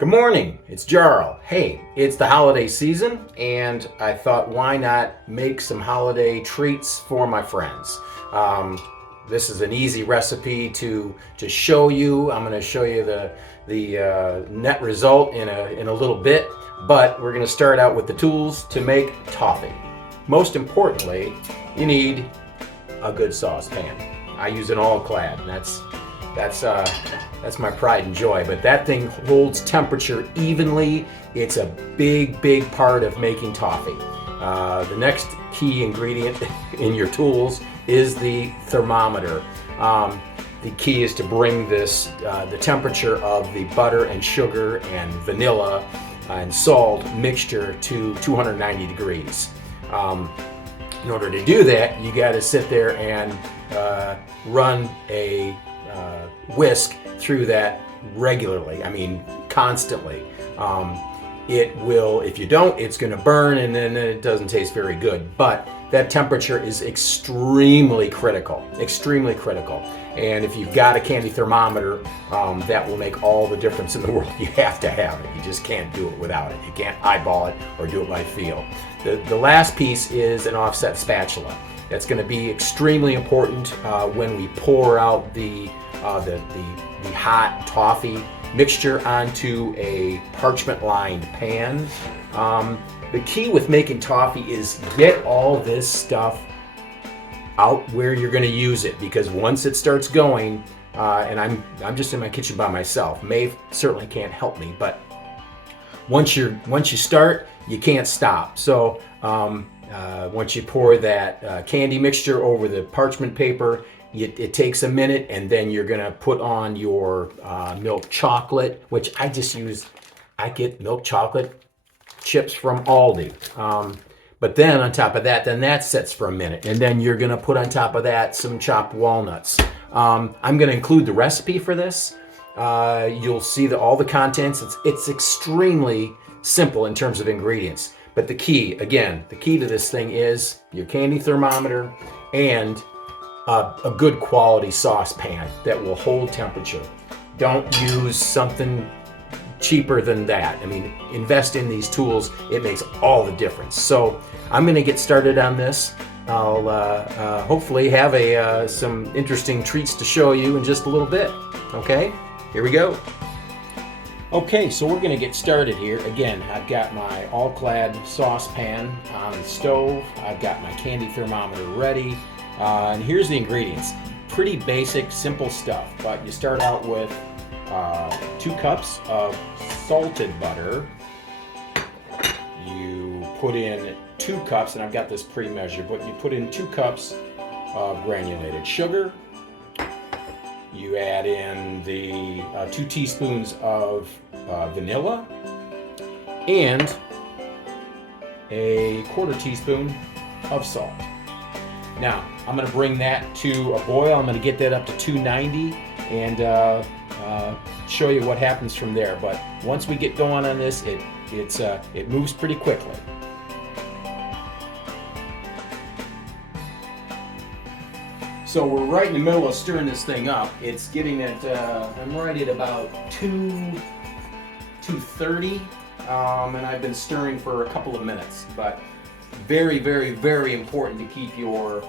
Good morning, it's Jarl. Hey, it's the holiday season, and I thought why not make some holiday treats for my friends. Um, this is an easy recipe to show you. I'm going to show you the net result in a little bit, but we're going to start out with the tools to make toffee. Most importantly, you need a good saucepan. I use an all-clad, and that's my pride and joy. But that thing holds temperature evenly. It's a big part of making toffee. The next key ingredient in your tools is the thermometer. The key is to bring the temperature of the butter and sugar and vanilla and salt mixture to 290 degrees. In order to do that, you got to sit there and run a whisk through that regularly. I mean, constantly. It will, if you don't, it's going to burn and then it doesn't taste very good. But that temperature is extremely critical, extremely critical. And if you've got a candy thermometer, that will make all the difference in the world. You have to have it. You just can't do it without it. You can't eyeball it or do it by feel. The last piece is an offset spatula. That's going to be extremely important when we pour out the hot toffee mixture onto a parchment-lined pan. The key with making toffee is get all this stuff out where you're going to use it, because once it starts going, and I'm just in my kitchen by myself. Maeve certainly can't help me, but once you start, you can't stop. So once you pour that candy mixture over the parchment paper, it takes a minute, and then you're going to put on your milk chocolate, which I get milk chocolate chips from Aldi. But then on top of that, then that sits for a minute, and then you're going to put on top of that some chopped walnuts. I'm going to include the recipe for this. You'll see all the contents. It's extremely simple in terms of ingredients. But the key to this thing is your candy thermometer and a good quality saucepan that will hold temperature. Don't use something cheaper than that. I mean, invest in these tools. It makes all the difference. So I'm going to get started on this. I'll hopefully have some interesting treats to show you in just a little bit. Okay, here we go. Okay, so we're going to get started here. Again, I've got my all-clad saucepan on the stove. I've got my candy thermometer ready. And here's the ingredients. Pretty basic, simple stuff, but you start out with 2 cups of salted butter. You put in 2 cups, and I've got this pre-measured, but you put in 2 cups of granulated sugar. You add in the 2 teaspoons of vanilla and a 1/4 teaspoon of salt. Now, I'm going to bring that to a boil. I'm going to get that up to 290 and show you what happens from there. But once we get going on this, it moves pretty quickly. So we're right in the middle of stirring this thing up. It's getting at, I'm right at about 230, and I've been stirring for a couple of minutes. But very important to keep your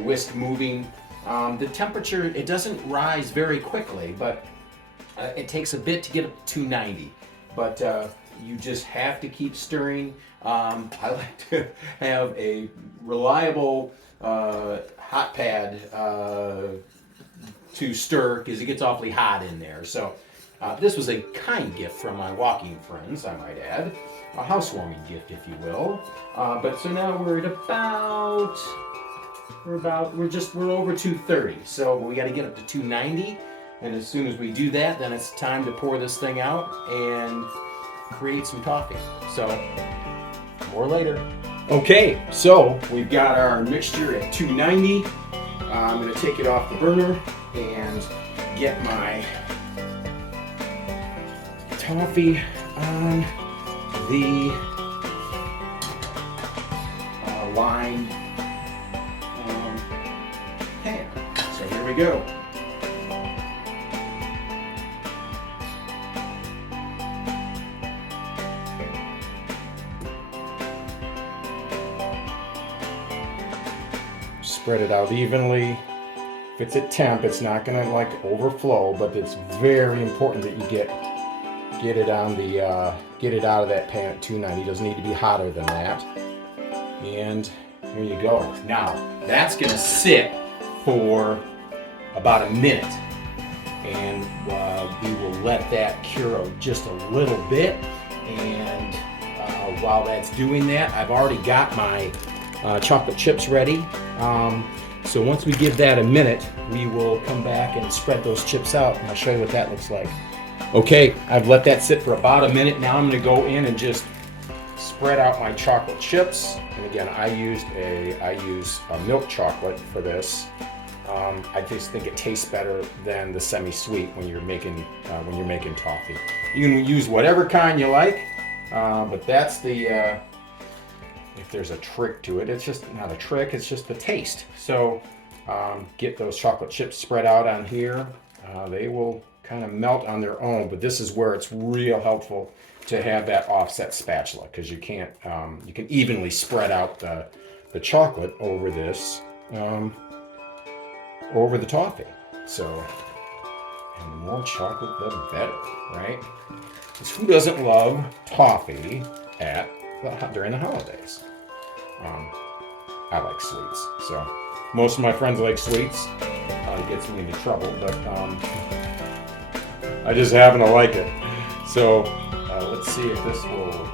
whisk moving. The temperature, it doesn't rise very quickly, but it takes a bit to get up to 290. But you just have to keep stirring. I like to have a reliable hot pad to stir, because it gets awfully hot in there. So this was a kind gift from my walking friends, I might add. A housewarming gift, if you will. But so now we're over 230. So we got to get up to 290. And as soon as we do that, then it's time to pour this thing out and create some toffee. So more later. Okay, so we've got our mixture at 290. I'm going to take it off the burner and get my toffee on the lined pan. So here we go. Spread it out evenly. If it's at temp, it's not going to like overflow, but it's very important that you get it on the get it out of that pan at 290. It doesn't need to be hotter than that. And here you go. Now that's going to sit for about a minute, and we will let that cure just a little bit. And while that's doing that, I've already got my chocolate chips ready. So once we give that a minute, we will come back and spread those chips out, and I'll show you what that looks like. Okay, I've let that sit for about a minute. Now I'm going to go in and just spread out my chocolate chips. And again, I use a milk chocolate for this. I just think it tastes better than the semi-sweet when you're making toffee. You can use whatever kind you like, but that's the if there's a trick to it. It's just not a trick, it's just the taste. So get those chocolate chips spread out on here. They will kind of melt on their own, but this is where it's real helpful to have that offset spatula, because you can't you can evenly spread out the chocolate over this over the toffee. So, and the more chocolate the better, right? Because who doesn't love toffee during the holidays? I like sweets, so most of my friends like sweets. It gets me into trouble, but I just happen to like it. So let's see if this will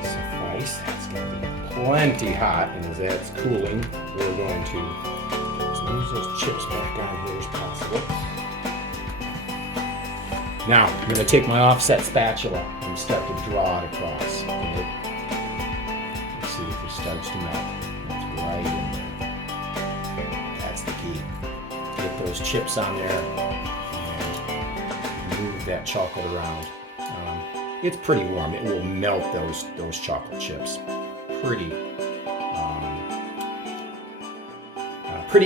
suffice. It's going to be plenty hot, and as that's cooling, we're going to move those chips back on here as possible. Now I'm going to take my offset spatula and start to draw it across. Okay? See if it starts to melt. It's right in there. That's the key. Get those chips on there and move that chocolate around. It's pretty warm. It will melt those chocolate chips pretty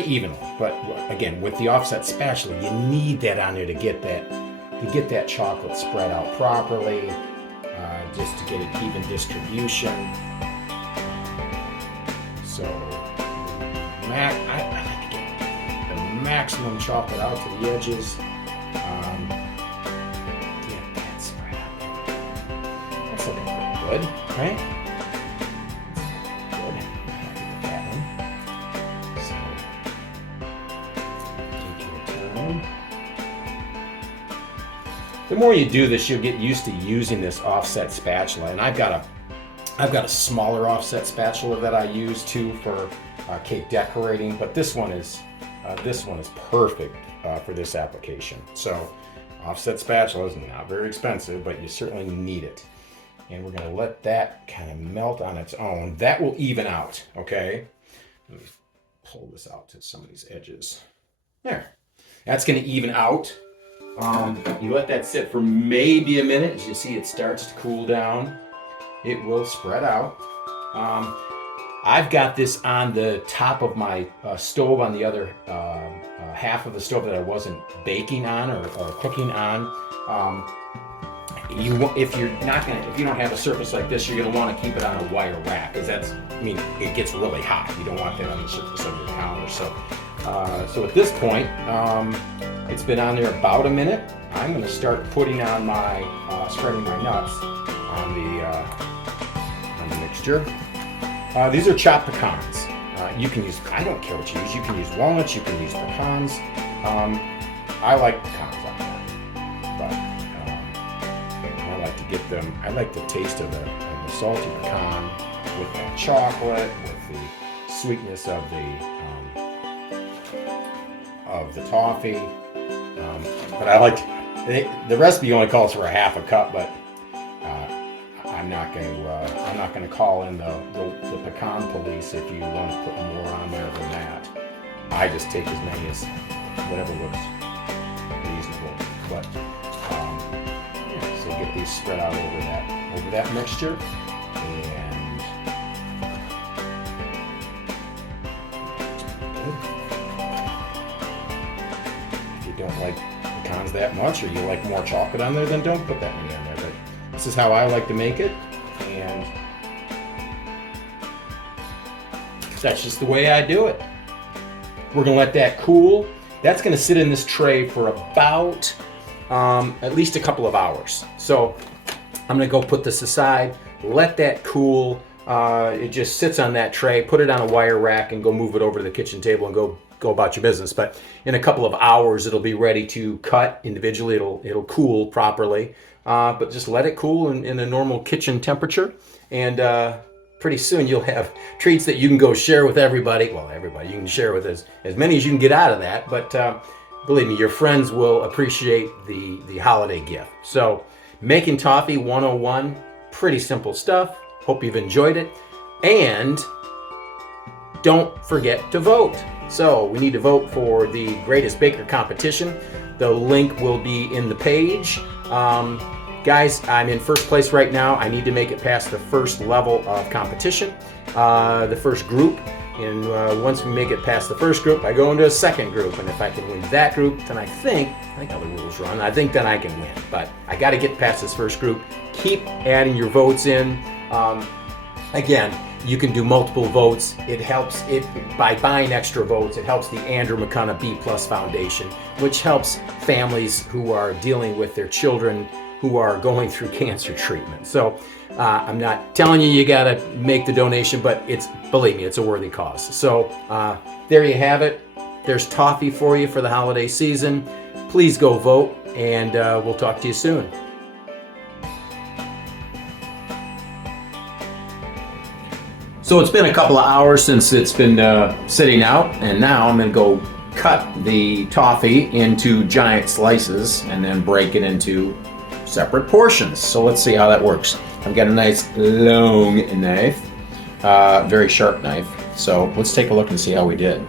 evenly. But again, with the offset spatula, you need that on there to get that chocolate spread out properly, just to get an even distribution. So I like to get the maximum chocolate out to the edges. Get that spread out there. That's looking pretty good, right? Good. Happy with that one. So take your time. The more you do this, you'll get used to using this offset spatula. And I've got a smaller offset spatula that I use too for cake decorating, but this one is perfect for this application. So offset spatula is not very expensive, but you certainly need it. And we're going to let that kind of melt on its own. That will even out, okay? Let me pull this out to some of these edges. There. That's going to even out. You let that sit for maybe a minute. As you see, it starts to cool down. It will spread out. I've got this on the top of my stove on the other half of the stove that I wasn't baking on or cooking on. If you don't have a surface like this, you're going to want to keep it on a wire rack, because it gets really hot. You don't want that on the surface of your counter. So at this point, it's been on there about a minute. I'm going to start putting on spreading my nuts on the mixture. These are chopped pecans. You can use, I don't care what you use. You can use walnuts, you can use pecans. I like pecans on there, but I like to get them. I like the taste of the salty pecan with that chocolate, with the sweetness of the toffee. But I like the recipe only calls for a half a cup, but I'm not going to call in the pecan police if you want to put more on there than that. I just take as many as whatever looks reasonable. But so get these spread out over that mixture, and if you don't like pecans that much, or you like more chocolate on there, then don't put that many on there. But this is how I like to make it, and That's just the way I do it. We're gonna let that cool. That's gonna sit in this tray for about at least a couple of hours. So I'm gonna go put this aside, let that cool. It just sits on that tray, put it on a wire rack and go move it over to the kitchen table and go about your business. But in a couple of hours, it'll be ready to cut individually. It'll cool properly, but just let it cool in a normal kitchen temperature. And pretty soon you'll have treats that you can go share with everybody. Well, everybody, you can share with as many as you can get out of that. But believe me, your friends will appreciate the holiday gift. So making toffee 101, pretty simple stuff. Hope you've enjoyed it. And don't forget to vote. So we need to vote for the Greatest Baker competition. The link will be in the page. Guys, I'm in first place right now. I need to make it past the first level of competition, the first group. And once we make it past the first group, I go into a second group. And if I can win that group, then I think how the rules run. I think then I can win. But I got to get past this first group. Keep adding your votes in. Again, you can do multiple votes. It helps by buying extra votes. It helps the Andrew McCunnough B+ Foundation, which helps families who are dealing with their children who are going through cancer treatment. So I'm not telling you got to make the donation, but believe me, it's a worthy cause. So there you have it. There's toffee for you for the holiday season. Please go vote, and we'll talk to you soon. So it's been a couple of hours since it's been sitting out, and now I'm going to go cut the toffee into giant slices and then break it into separate portions. So let's see how that works. I've got a nice long knife, very sharp knife. So let's take a look and see how we did.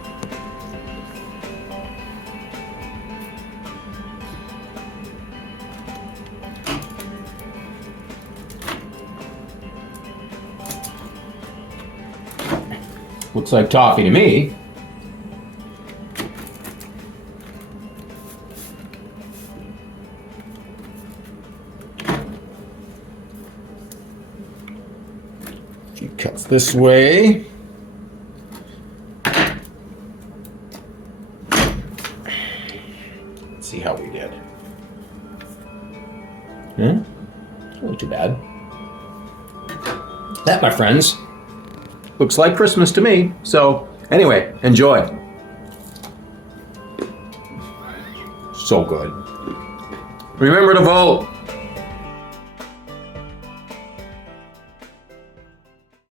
Looks like toffee to me. She cuts this way. Let's see how we did. Not too bad. That, my friends, looks like Christmas to me. So anyway, enjoy. So good. Remember to vote.